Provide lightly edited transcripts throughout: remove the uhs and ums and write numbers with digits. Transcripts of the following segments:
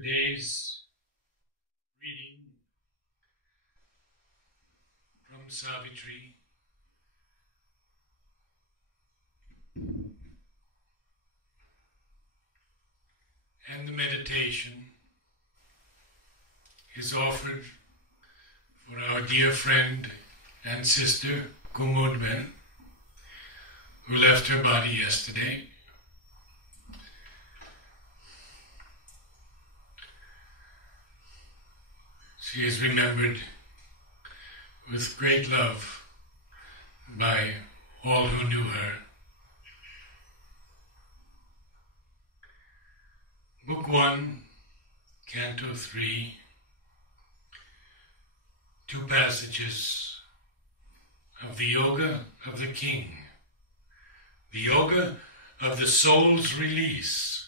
Today's reading from Savitri and the meditation is offered for our dear friend and sister Kumudben, who left her body yesterday. She is remembered with great love by all who knew her. Book 1, Canto 3, 2 passages of the Yoga of the King, the Yoga of the soul's release.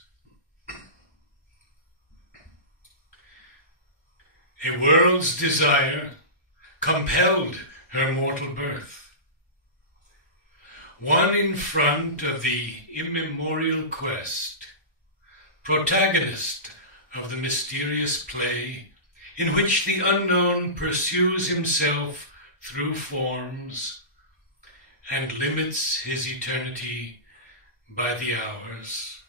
A world's desire compelled her mortal birth. One in front of the immemorial quest, protagonist of the mysterious play in which the unknown pursues himself through forms and limits his eternity by the hours,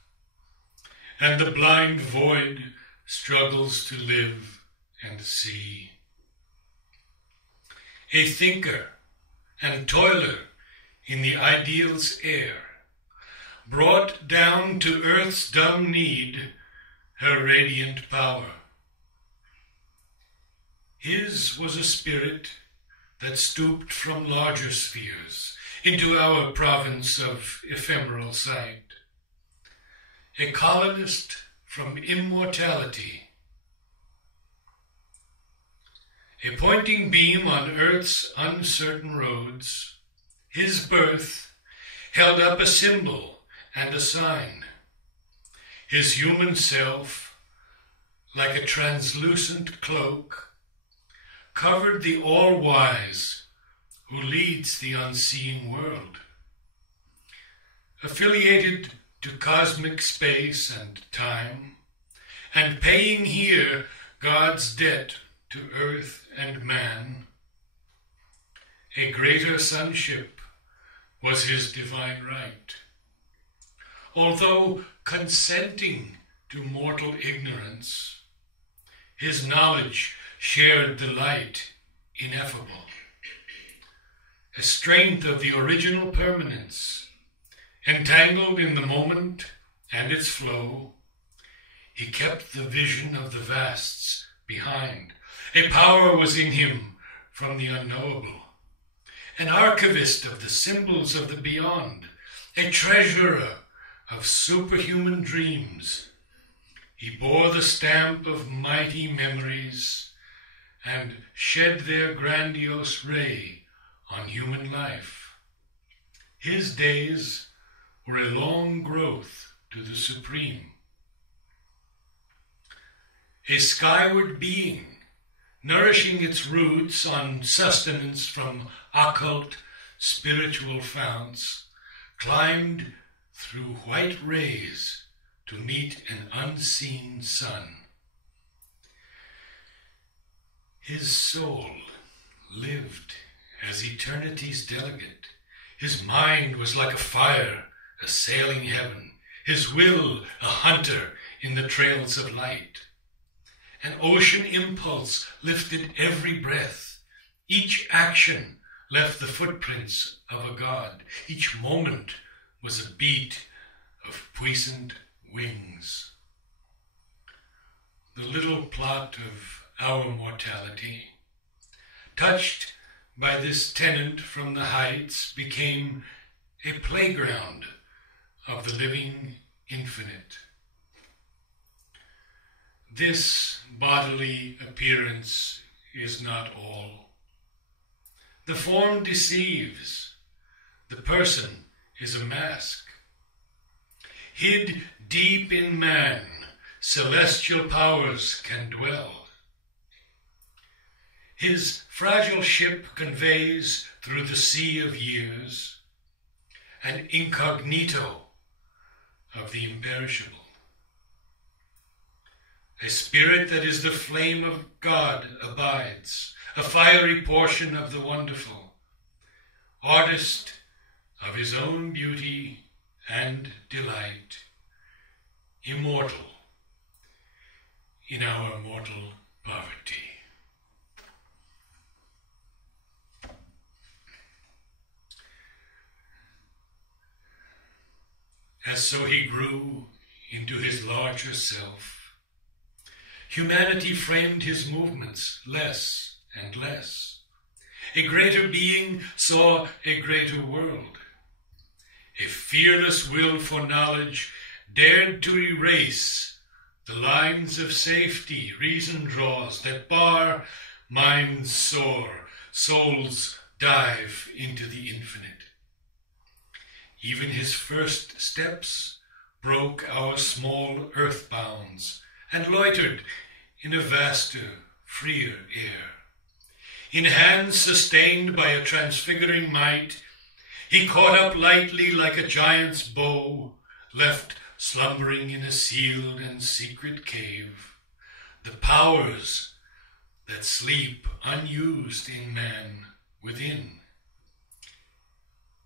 and the blind void struggles to live and see. A thinker and toiler in the ideal's air, brought down to earth's dumb need her radiant power. His was a spirit that stooped from larger spheres into our province of ephemeral sight, a colonist from immortality, a pointing beam on earth's uncertain roads. His birth held up a symbol and a sign. His human self, like a translucent cloak, covered the all-wise who leads the unseen world. Affiliated to cosmic space and time, and paying here God's debt to earth and man, a greater sonship was his divine right. Although consenting to mortal ignorance, his knowledge shared the light ineffable, a strength of the original permanence, entangled in the moment and its flow. He kept the vision of the vasts behind. A power was in him from the unknowable, an archivist of the symbols of the beyond, a treasurer of superhuman dreams. He bore the stamp of mighty memories and shed their grandiose ray on human life. His days were a long growth to the supreme, a skyward being, nourishing its roots on sustenance from occult spiritual founts, climbed through white rays to meet an unseen sun. His soul lived as eternity's delegate. His mind was like a fire assailing heaven, his will a hunter in the trails of light. An ocean impulse lifted every breath. Each action left the footprints of a god. Each moment was a beat of puissant wings. The little plot of our mortality, touched by this tenant from the heights, became a playground of the living infinite. This bodily appearance is not all. The form deceives. The person is a mask. Hid deep in man, celestial powers can dwell. His fragile ship conveys through the sea of years an incognito of the imperishable. A spirit that is the flame of God abides, a fiery portion of the wonderful, artist of his own beauty and delight, immortal in our mortal poverty. As so he grew into his larger self, humanity framed his movements less and less. A greater being saw a greater world. A fearless will for knowledge dared to erase the lines of safety reason draws that bar minds soar, souls dive into the infinite. Even his first steps broke our small earth bounds and loitered in a vaster, freer air. In hands sustained by a transfiguring might, he caught up lightly like a giant's bow, left slumbering in a sealed and secret cave, the powers that sleep unused in man within.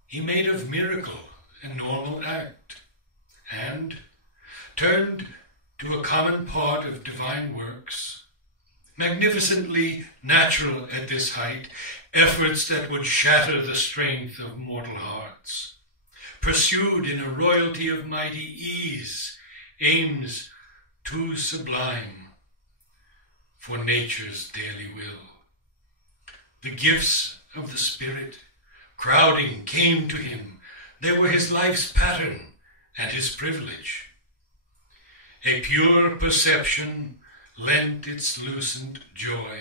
He made of miracle a normal act, and turned to a common part of divine works, magnificently natural at this height, efforts that would shatter the strength of mortal hearts, pursued in a royalty of mighty ease, aims too sublime for nature's daily will. The gifts of the Spirit, crowding, came to him. They were his life's pattern and his privilege. A pure perception lent its lucent joy.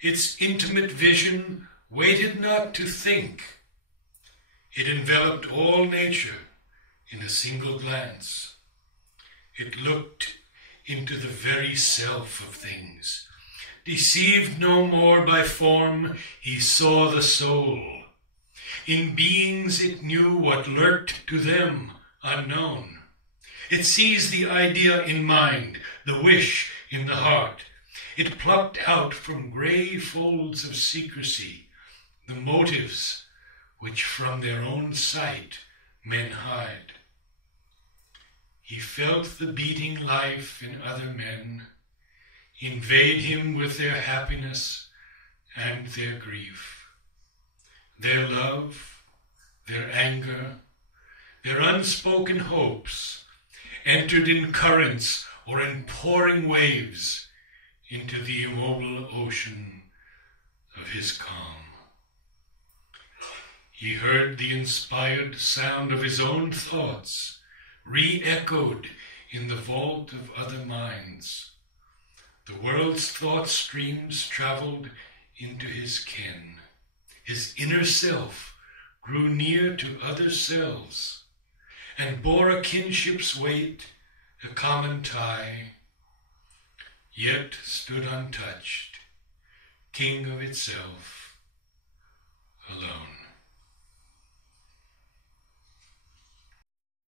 Its intimate vision waited not to think. It enveloped all nature in a single glance. It looked into the very self of things. Deceived no more by form, he saw the soul. In beings it knew what lurked to them unknown. It seized the idea in mind, the wish in the heart. It plucked out from grey folds of secrecy the motives which from their own sight men hide. He felt the beating life in other men invade him with their happiness and their grief. Their love, their anger, their unspoken hopes entered in currents or in pouring waves into the immobile ocean of his calm. He heard the inspired sound of his own thoughts re-echoed in the vault of other minds. The world's thought streams traveled into his ken. His inner self grew near to other selves and bore a kinship's weight, a common tie, yet stood untouched, king of itself, alone.